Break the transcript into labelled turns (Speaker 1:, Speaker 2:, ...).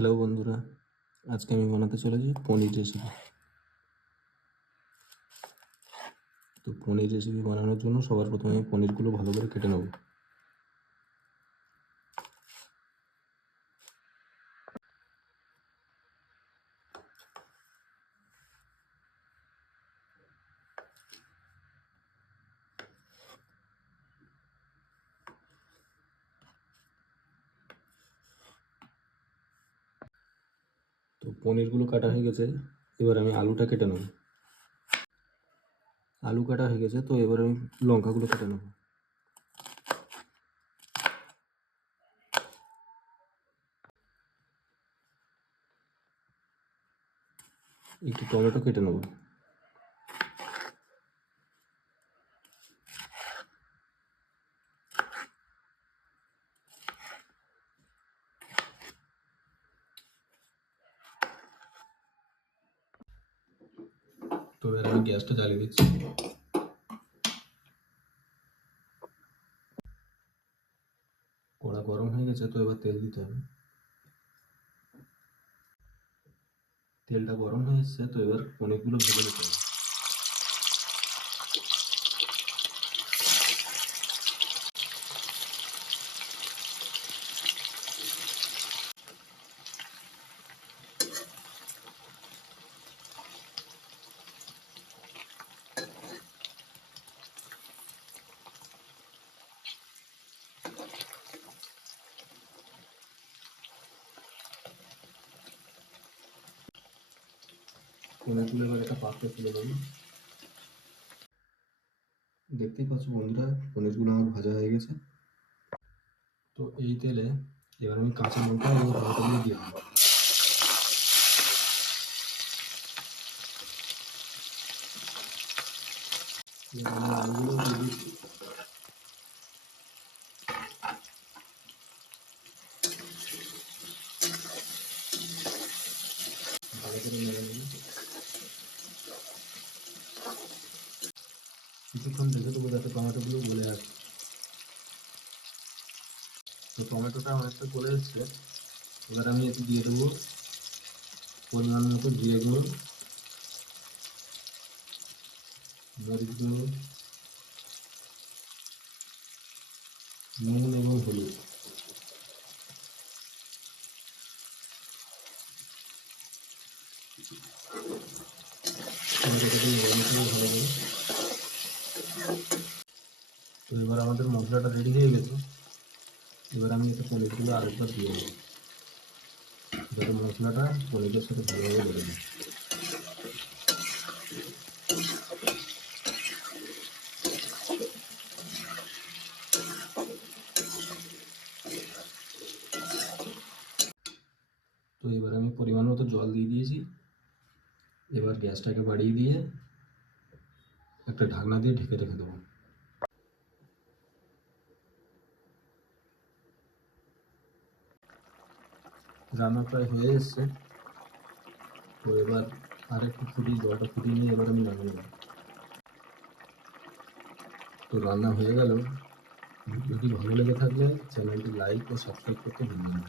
Speaker 1: Hello বন্ধুরা। আজকে আমি বানাতে চলেছি পনির রেসিপি তো পনির রেসিপি বানানোর জন্য সবার প্রথমে পনিরগুলো ভালো করে কেটে নেব। পনিরগুলো কাটা হয়ে গেছে, এবার আমি আলুটা কেটে নেব। আলু কাটা হয়ে গেছে, তো এবার আমি লঙ্কাগুলো কেটে নেব। একটু টমেটো কেটে নেব। এবার আমি গ্যাসটা জ্বালিয়ে দিচ্ছি কড়া গরম হয়ে গেছে তো এবার তেল দিতে হবে তেলটা গরম হয়ে এসছে তো এবার অনেকগুলো ভেজে নিতে হবে পনিরগুলো এবার একটা দেবো। দেখতেই পাচ্ছ বন্ধুরা, পনিরগুলো আমার ভাজা হয়ে গেছে। তো এই তেলে এবার আমি কাঁচা লঙ্কা এবং টমেটোগুলো দিয়ে দেবো। দিয়ে দিচ্ছি। ভালো করে নেড়ে নেব কিছুক্ষণ রেখে দেবো যাতে টমেটোগুলো গলে আসে। তো টমেটোটা অনেকটা গলে এসছে। এবার আমি এতে দিয়ে দেবো পরিমাণ মতো জিরে গুঁড়ো, মরিচ গুঁড়ো, নুন এবং হলুদ। ভালো করে তো এবার আমাদের মশলাটা রেডি হয়ে গেছে এবার আমি এতে পনিরগুলো আরেকবার দিয়ে দেবো যাতে মশলাটা পনিরের সাথে ভালোভাবে বেড়ে যায় তো এবার আমি পরিমাণ মতো জল দিয়ে দিয়েছি এবার গ্যাসটাকে বাড়িয়ে দিয়ে একটা ঢাকনা দিয়ে ঢেকে রেখে দেবো রান্না প্রায় হয়ে এসছে। তো এবার আর একটু ফুটি জলটা ফুটিয়ে নিয়ে এবার আমি নামিয়ে তো রান্না হয়ে গেল। ভিডিওটি ভালো লেগে থাকলে চ্যানেলটি লাইক ও সাবস্ক্রাইব করতে ভুলবেন না।